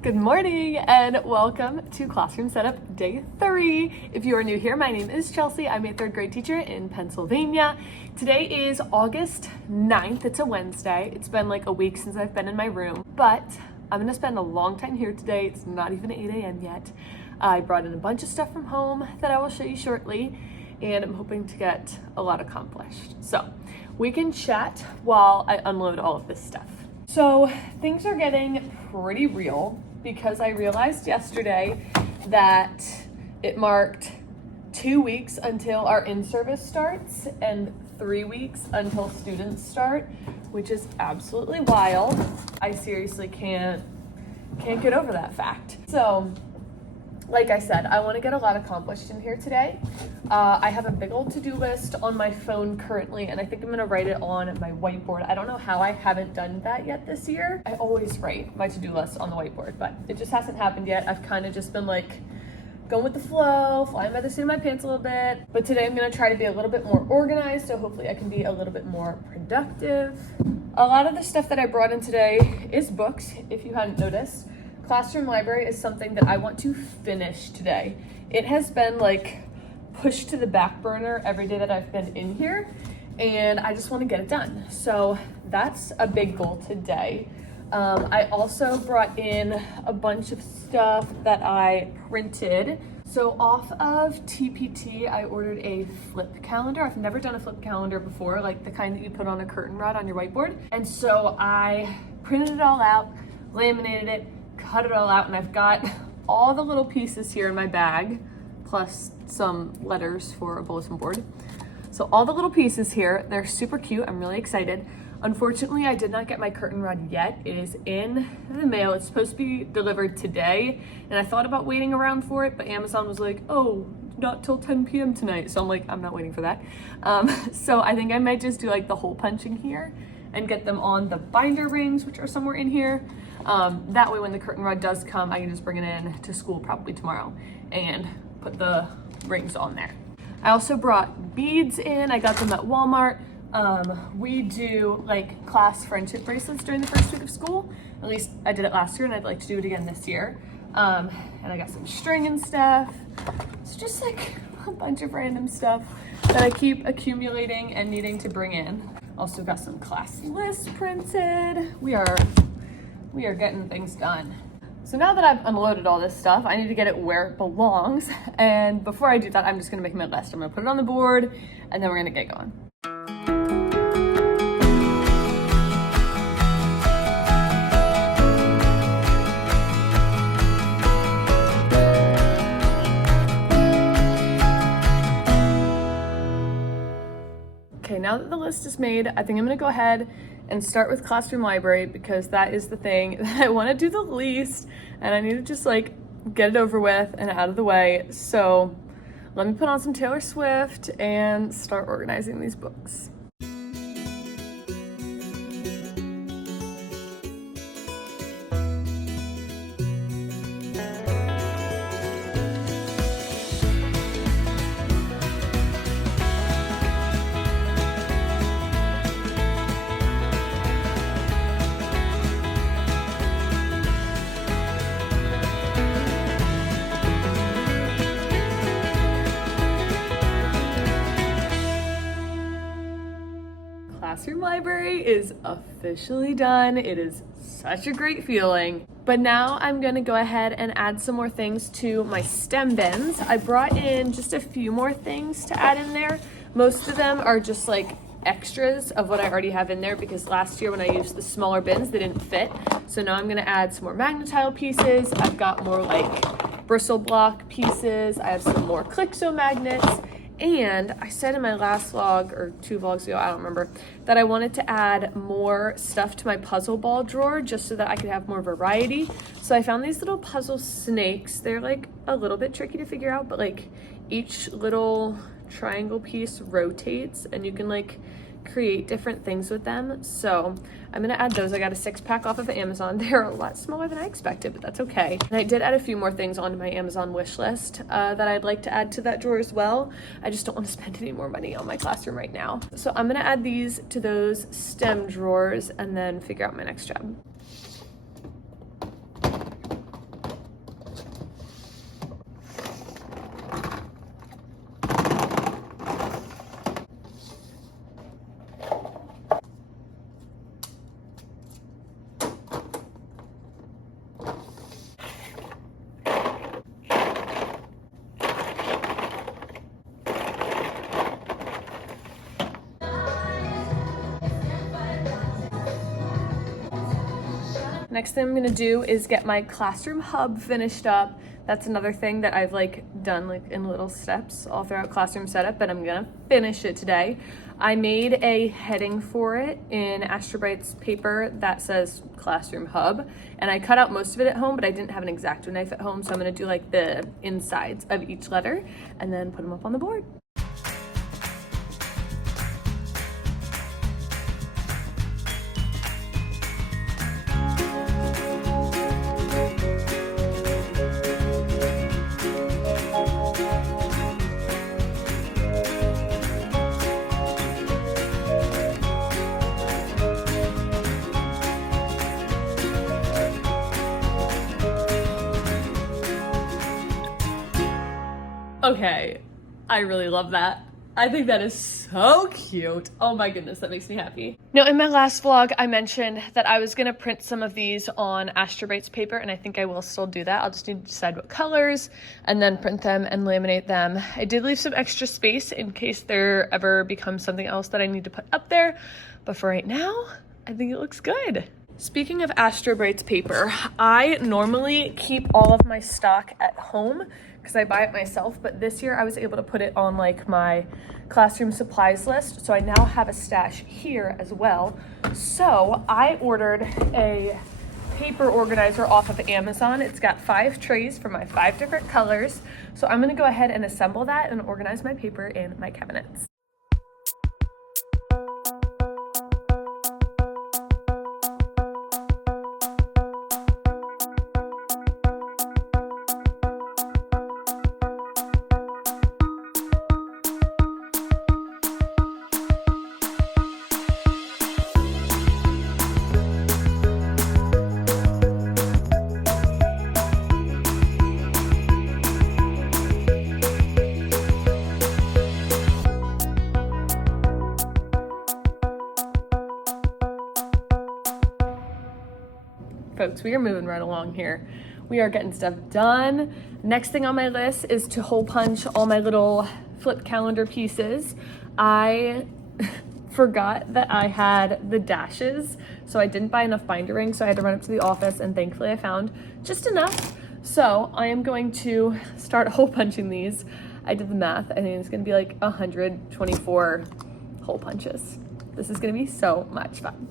Good morning and welcome to Classroom Setup Day 3. If you are new here, my name is Chelsea. I'm a third grade teacher in Pennsylvania. Today is August 9th. It's a Wednesday. It's been like a week since I've been in my room, but I'm gonna spend a long time here today. It's not even 8 a.m. yet. I brought in a bunch of stuff from home that I will show you shortly, and I'm hoping to get a lot accomplished. So we can chat while I unload all of this stuff. So things are getting pretty real because I realized yesterday that it marked 2 weeks until our in-service starts and 3 weeks until students start, which is absolutely wild. I seriously can't get over that fact. So, like I said, I want to get a lot accomplished in here today. I have a big old to-do list on my phone currently, and I think I'm going to write it on my whiteboard. I don't know how I haven't done that yet this year. I always write my to-do list on the whiteboard, but it just hasn't happened yet. I've kind of just been like going with the flow, flying by the seat of my pants a little bit. But today I'm going to try to be a little bit more organized, so hopefully I can be a little bit more productive. A lot of the stuff that I brought in today is books, if you hadn't noticed. Classroom library is something that I want to finish today. It has been like pushed to the back burner every day that I've been in here, and I just want to get it done. So that's a big goal today. I also brought in a bunch of stuff that I printed. So off of TPT, I ordered a flip calendar. I've never done a flip calendar before, like the kind that you put on a curtain rod on your whiteboard. And so I printed it all out, laminated it, cut it all out, and I've got all the little pieces here in my bag, plus some letters for a bulletin board. So all the little pieces here, they're super cute. I'm really excited. Unfortunately, I did not get my curtain rod yet. It is in the mail. It's supposed to be delivered today, and I thought about waiting around for it, but Amazon was like, oh, not till 10 p.m. tonight. So I'm like, I'm not waiting for that. So I think I might just do like the hole punching here and get them on the binder rings, which are somewhere in here. That way when the curtain rod does come, I can just bring it in to school probably tomorrow and put the rings on there. I also brought beads in. I got them at Walmart. We do like class friendship bracelets during the first week of school. At least I did it last year, and I'd like to do it again this year. And I got some string and stuff. It's just like a bunch of random stuff that I keep accumulating and needing to bring in. Also got some class lists printed. We are getting things done. So now that I've unloaded all this stuff, I need to get it where it belongs. And before I do that, I'm just gonna make my list. I'm gonna put it on the board, and then we're gonna get going. Okay, now that the list is made, I think I'm gonna go ahead and start with classroom library because that is the thing that I wanna do the least, and I need to just like get it over with and out of the way. So let me put on some Taylor Swift and start organizing these books. Classroom library is officially done. It is such a great feeling. But now I'm gonna go ahead and add some more things to my STEM bins. I brought in just a few more things to add in there. Most of them are just like extras of what I already have in there because last year when I used the smaller bins, they didn't fit. So now I'm gonna add some more Magnetile pieces. I've got more like bristle block pieces. I have some more Clixo magnets. And I said in my last vlog, or 2 vlogs ago, I don't remember, that I wanted to add more stuff to my puzzle ball drawer just so that I could have more variety. So I found these little puzzle snakes. They're like a little bit tricky to figure out, but like each little triangle piece rotates and you can like create different things with them. So I'm gonna add those. I got a 6-pack off of Amazon. They're a lot smaller than I expected, but that's okay. And I did add a few more things onto my Amazon wish list that I'd like to add to that drawer as well. I just don't want to spend any more money on my classroom right now. So I'm gonna add these to those STEM drawers and then figure out my next job. Next thing I'm gonna do is get my classroom hub finished up. That's another thing that I've done in little steps all throughout classroom setup, but I'm gonna finish it today. I made a heading for it in Astrobrite's paper that says classroom hub, and I cut out most of it at home, but I didn't have an X-Acto knife at home, so I'm gonna do the insides of each letter and then put them up on the board. Okay, I really love that. I think that is so cute. Oh my goodness, that makes me happy. Now, in my last vlog, I mentioned that I was gonna print some of these on Astrobrite's paper, and I think I will still do that. I'll just need to decide what colors and then print them and laminate them. I did leave some extra space in case there ever becomes something else that I need to put up there, but for right now, I think it looks good. Speaking of Astrobrite's paper, I normally keep all of my stock at home because I buy it myself, but this year I was able to put it on my classroom supplies list, so I now have a stash here as well. So I ordered a paper organizer off of Amazon. It's got 5 trays for my 5 different colors, so I'm gonna go ahead and assemble that and organize my paper in my cabinets. Folks, we are moving right along here. We are getting stuff done. Next thing on my list is to hole punch all my little flip calendar pieces. I forgot that I had the dashes, so I didn't buy enough binder rings, so I had to run up to the office, and thankfully I found just enough. So I am going to start hole punching these. I did the math. I think it's gonna be 124 hole punches. This is gonna be so much fun.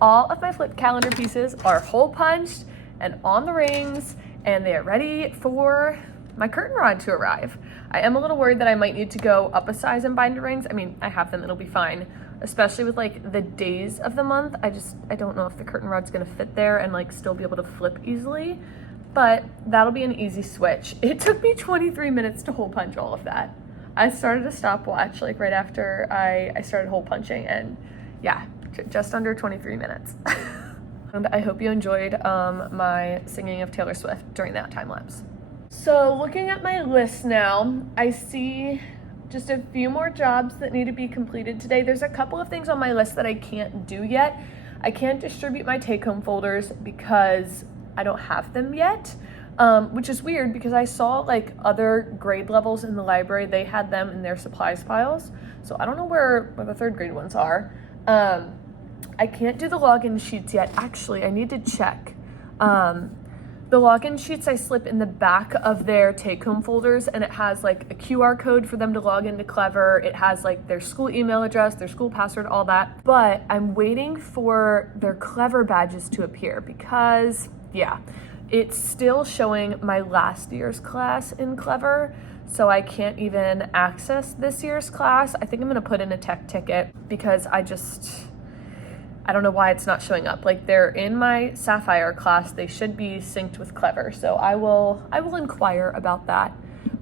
All of my flip calendar pieces are hole punched and on the rings, and they are ready for my curtain rod to arrive. I am a little worried that I might need to go up a size in binder rings. I mean, I have them, it'll be fine, especially with the days of the month. I don't know if the curtain rod's gonna fit there and still be able to flip easily, but that'll be an easy switch. It took me 23 minutes to hole punch all of that. I started a stopwatch right after I started hole punching, and yeah, just under 23 minutes. And I hope you enjoyed my singing of Taylor Swift during that time lapse. So looking at my list now, I see just a few more jobs that need to be completed today. There's a couple of things on my list that I can't do yet. I can't distribute my take-home folders because I don't have them yet, which is weird because I saw other grade levels in the library, they had them in their supplies piles. So I don't know where the 3rd grade ones are. I can't do the login sheets yet. Actually, I need to check. The login sheets I slip in the back of their take-home folders, and it has a QR code for them to log into Clever. It has their school email address, their school password, all that. But I'm waiting for their Clever badges to appear because, yeah, it's still showing my last year's class in Clever, so I can't even access this year's class. I think I'm gonna put in a tech ticket because I don't know why it's not showing up. They're in my Sapphire class, they should be synced with Clever, so I will inquire about that,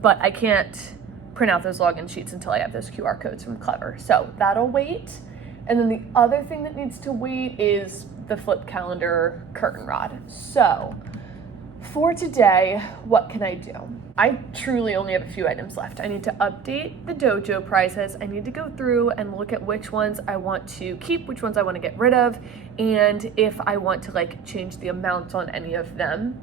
but I can't print out those login sheets until I have those QR codes from Clever, so that'll wait. And then the other thing that needs to wait is the flip calendar curtain rod. So for today, what can I do? I truly only have a few items left. I need to update the dojo prizes. I need to go through and look at which ones I want to keep, which ones I want to get rid of, and if I want to like change the amount on any of them.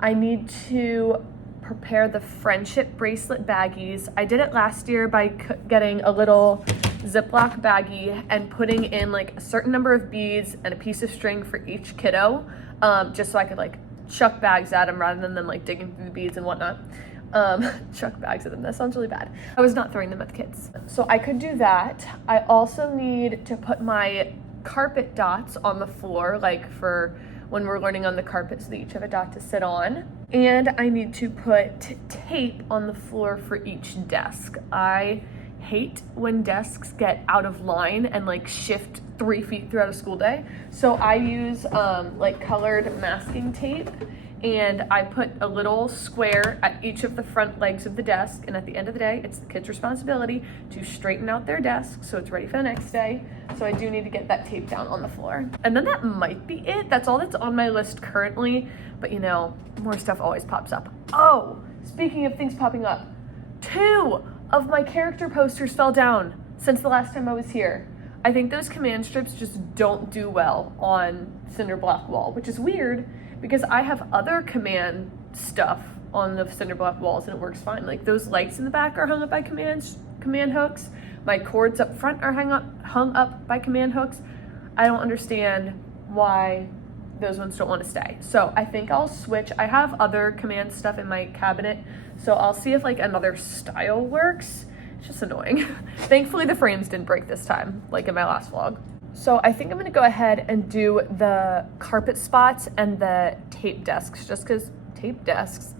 I need to prepare the friendship bracelet baggies. I did it last year by getting a little Ziploc baggie and putting in like a certain number of beads and a piece of string for each kiddo, just so I could like chuck bags at them rather than them like digging through the beads and whatnot. Chuck bags at them, that sounds really bad. I was not throwing them at the kids. So I could do that. I also need to put my carpet dots on the floor, like for when we're learning on the carpet, so they each have a dot to sit on. And I need to put tape on the floor for each desk. I hate when desks get out of line and like shift 3 feet throughout a school day. So I use like colored masking tape, and I put a little square at each of the front legs of the desk, and at the end of the day, it's the kids' responsibility to straighten out their desk so it's ready for the next day. So I do need to get that tape down on the floor. And then that might be it. That's all that's on my list currently, but you know, more stuff always pops up. Oh, speaking of things popping up, 2 of my character posters fell down since the last time I was here. I think those command strips just don't do well on cinder block wall, which is weird because I have other command stuff on the cinder block walls and it works fine. Like those lights in the back are hung up by command hooks. My cords up front are hung up by command hooks. I don't understand why those ones don't want to stay. So I think I'll switch. I have other command stuff in my cabinet, so I'll see if like another style works. It's just annoying. Thankfully the frames didn't break this time, like in my last vlog. So I think I'm gonna go ahead and do the carpet spots and the tape desks,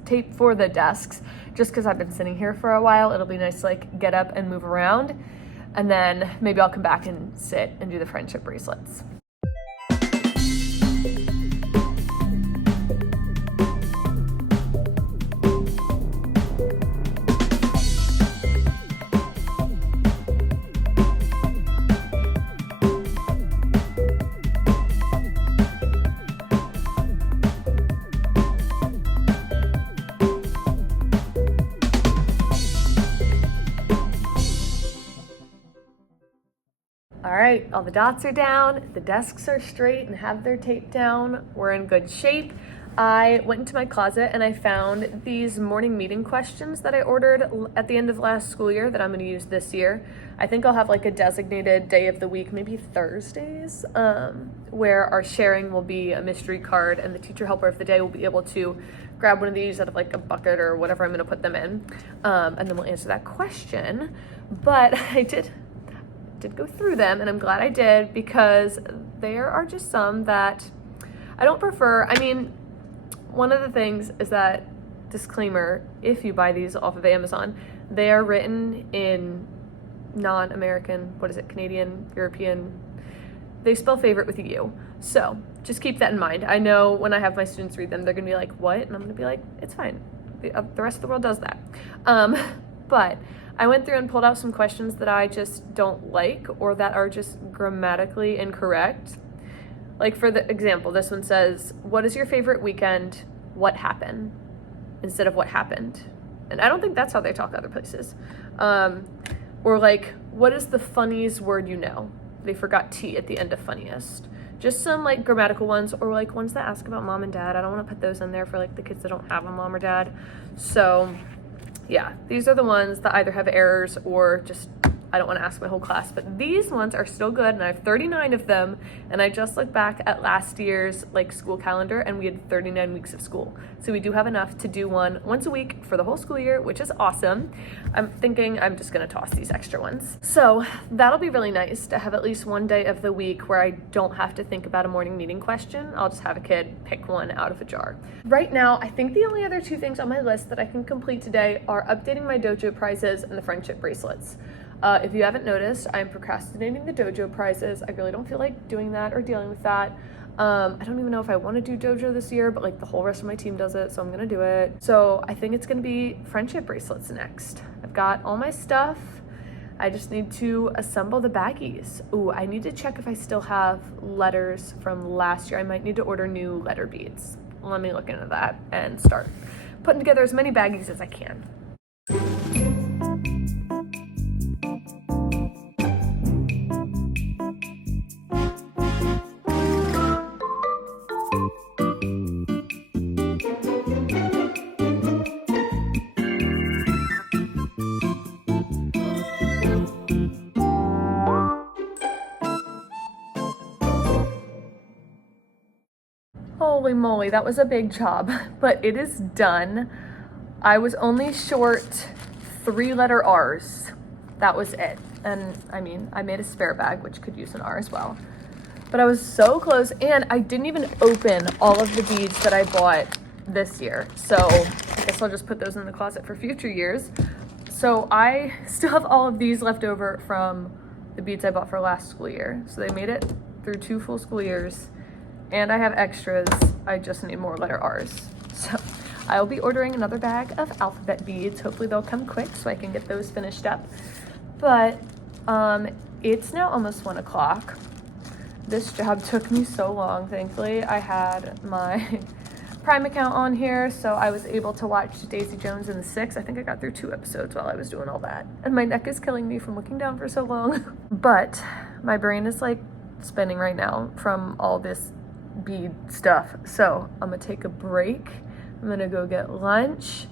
tape for the desks, just because I've been sitting here for a while. It'll be nice to like get up and move around, and then maybe I'll come back and sit and do the friendship bracelets. All right, all the dots are down, the desks are straight and have their tape down. We're in good shape. I went into my closet and I found these morning meeting questions that I ordered at the end of last school year that I'm going to use this year. I think I'll have like a designated day of the week, maybe Thursdays, where our sharing will be a mystery card and the teacher helper of the day will be able to grab one of these out of like a bucket or whatever I'm going to put them in, and then we'll answer that question. But I did go through them, and I'm glad I did, because there are just some that I don't prefer. I mean, one of the things is that, disclaimer, if you buy these off of Amazon, they are written in non-American, Canadian, European, they spell favorite with a U. So just keep that in mind. I know when I have my students read them, they're gonna be like, what? And I'm gonna be like, it's fine. The rest of the world does that. But I went through and pulled out some questions that I just don't like, or that are just grammatically incorrect. Like for the example, this one says, what is your favorite weekend? What happened? Instead of what happened. And I don't think that's how they talk other places. Or like, what is the funniest word you know? They forgot T at the end of funniest. Just some like grammatical ones, or like ones that ask about mom and dad. I don't want to put those in there for like the kids that don't have a mom or dad. So yeah, these are the ones that either have errors or just I don't want to ask my whole class, but these ones are still good, and I have 39 of them. And I just looked back at last year's like school calendar, and we had 39 weeks of school. So we do have enough to do one once a week for the whole school year, which is awesome. I'm thinking I'm just gonna toss these extra ones. So that'll be really nice to have at least one day of the week where I don't have to think about a morning meeting question. I'll just have a kid pick one out of a jar. Right now, I think the only other 2 things on my list that I can complete today are updating my dojo prizes and the friendship bracelets. If you haven't noticed, I'm procrastinating the dojo prizes. I really don't feel like doing that or dealing with that. I don't even know if I want to do dojo this year, but like the whole rest of my team does it, so I'm gonna do it. So I think it's gonna be friendship bracelets next. I've got all my stuff. I just need to assemble the baggies. Ooh, I need to check if I still have letters from last year. I might need to order new letter beads. Let me look into that and start putting together as many baggies as I can. Holy moly, that was a big job, but it is done. I was only short 3-letter R's. That was it. And I mean, I made a spare bag, which could use an R as well. But I was so close, and I didn't even open all of the beads that I bought this year. So I guess I'll just put those in the closet for future years. So I still have all of these left over from the beads I bought for last school year. So they made it through 2 full school years. And I have extras. I just need more letter R's. So I'll be ordering another bag of alphabet beads. Hopefully they'll come quick so I can get those finished up. But it's now almost 1 o'clock. This job took me so long. Thankfully, I had my Prime account on here, so I was able to watch Daisy Jones and the Six. I think I got through 2 episodes while I was doing all that. And my neck is killing me from looking down for so long. But my brain is like spinning right now from all this bead stuff. So I'm gonna take a break. I'm gonna go get lunch.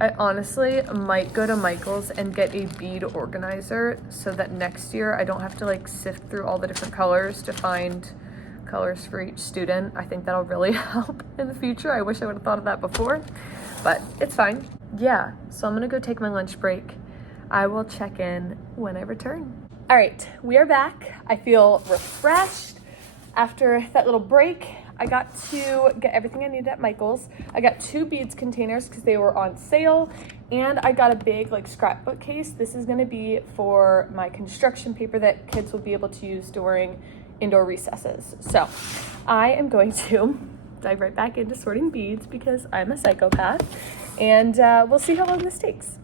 I honestly might go to Michael's and get a bead organizer so that next year I don't have to like sift through all the different colors to find colors for each student. I think that'll really help in the future. I wish I would have thought of that before, but it's fine. Yeah, so I'm gonna go take my lunch break. I will check in when I return. All right, we are back. I feel refreshed. After that little break, I got to get everything I needed at Michael's. I got 2 beads containers because they were on sale, and I got a big like scrapbook case. This is gonna be for my construction paper that kids will be able to use during indoor recesses. So I am going to dive right back into sorting beads because I'm a psychopath, and we'll see how long this takes.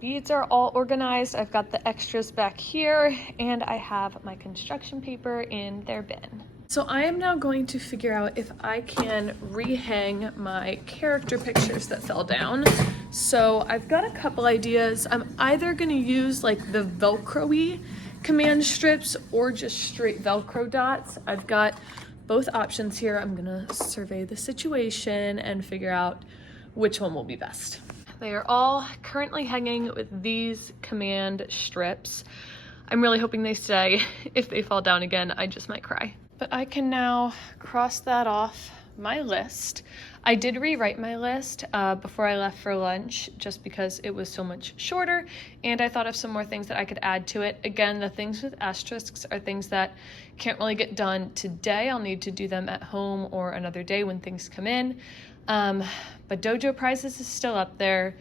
Beads are all organized. I've got the extras back here, and I have my construction paper in their bin. So I am now going to figure out if I can rehang my character pictures that fell down. So I've got a couple ideas. I'm either gonna use like the Velcro-y command strips or just straight Velcro dots. I've got both options here. I'm gonna survey the situation and figure out which one will be best. They are all currently hanging with these command strips. I'm really hoping they stay. If they fall down again, I just might cry. But I can now cross that off my list. I did rewrite my list before I left for lunch just because it was so much shorter, and I thought of some more things that I could add to it. Again, the things with asterisks are things that can't really get done today. I'll need to do them at home or another day when things come in. But dojo prizes is still up there.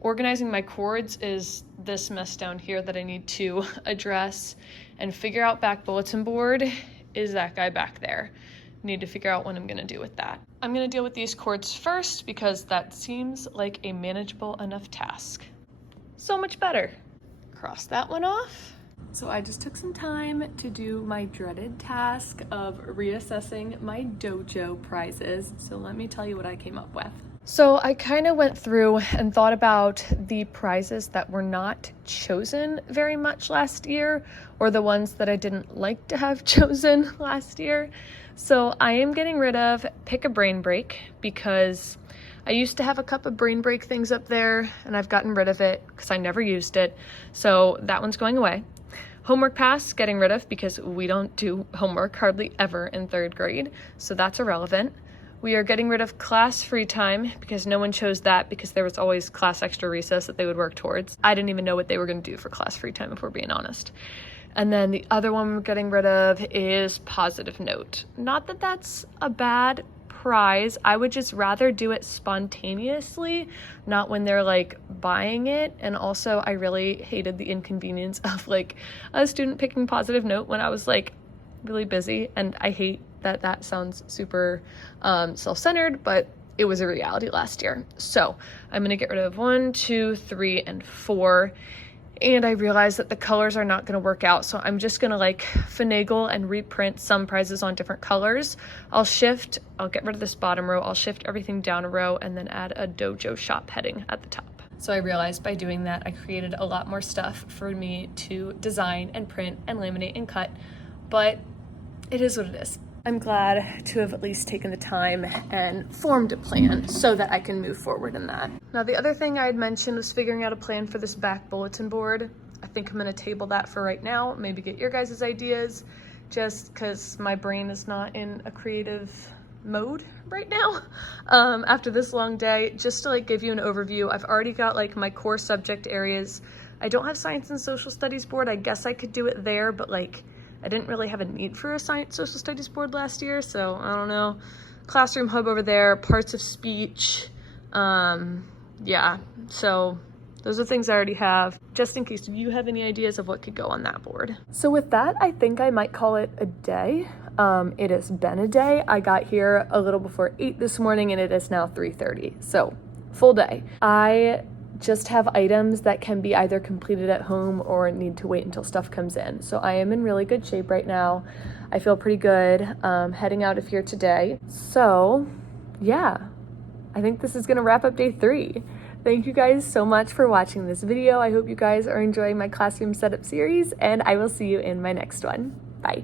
Organizing my cords is this mess down here that I need to address, and figure out back bulletin board is that guy back there. Need to figure out what I'm gonna do with that. I'm gonna deal with these cords first because that seems like a manageable enough task. So much better. Cross that one off. So I just took some time to do my dreaded task of reassessing my dojo prizes. So let me tell you what I came up with. So I kind of went through and thought about the prizes that were not chosen very much last year, or the ones that I didn't like to have chosen last year. So I am getting rid of Pick a Brain Break because I used to have a couple of brain break things up there, and I've gotten rid of it because I never used it. So that one's going away. Homework Pass, getting rid of because we don't do homework hardly ever in 3rd grade, so that's irrelevant. We are getting rid of class free time because no one chose that because there was always class extra recess that they would work towards. I didn't even know what they were going to do for class free time if we're being honest. And then the other one we're getting rid of is Positive Note. Not that that's a bad surprise. I would just rather do it spontaneously, not when they're like buying it. And also I really hated the inconvenience of like a student picking positive note when I was like really busy, and I hate that that sounds super self-centered, but it was a reality last year. So I'm gonna get rid of 1, 2, 3, and 4. And I realized that the colors are not gonna work out. So I'm just gonna like finagle and reprint some prizes on different colors. I'll get rid of this bottom row. I'll shift everything down a row and then add a dojo shop heading at the top. So I realized by doing that, I created a lot more stuff for me to design and print and laminate and cut, but it is what it is. I'm glad to have at least taken the time and formed a plan so that I can move forward in that. Now, the other thing I had mentioned was figuring out a plan for this back bulletin board. I think I'm gonna table that for right now, maybe get your guys' ideas, just because my brain is not in a creative mode right now after this long day. Just to like give you an overview, I've already got like my core subject areas. I don't have science and social studies board. I guess I could do it there, but like I didn't really have a need for a science social studies board last year, so I don't know. Classroom hub over there, parts of speech, yeah, so those are things I already have, just in case you have any ideas of what could go on that board. So with that, I think I might call it a day. It has been a day. I got here a little before 8 this morning and it is now 3:30, so full day. I just have items that can be either completed at home or need to wait until stuff comes in. So I am in really good shape right now. I feel pretty good heading out of here today. So yeah, I think this is gonna wrap up day 3. Thank you guys so much for watching this video. I hope you guys are enjoying my classroom setup series, and I will see you in my next one. Bye.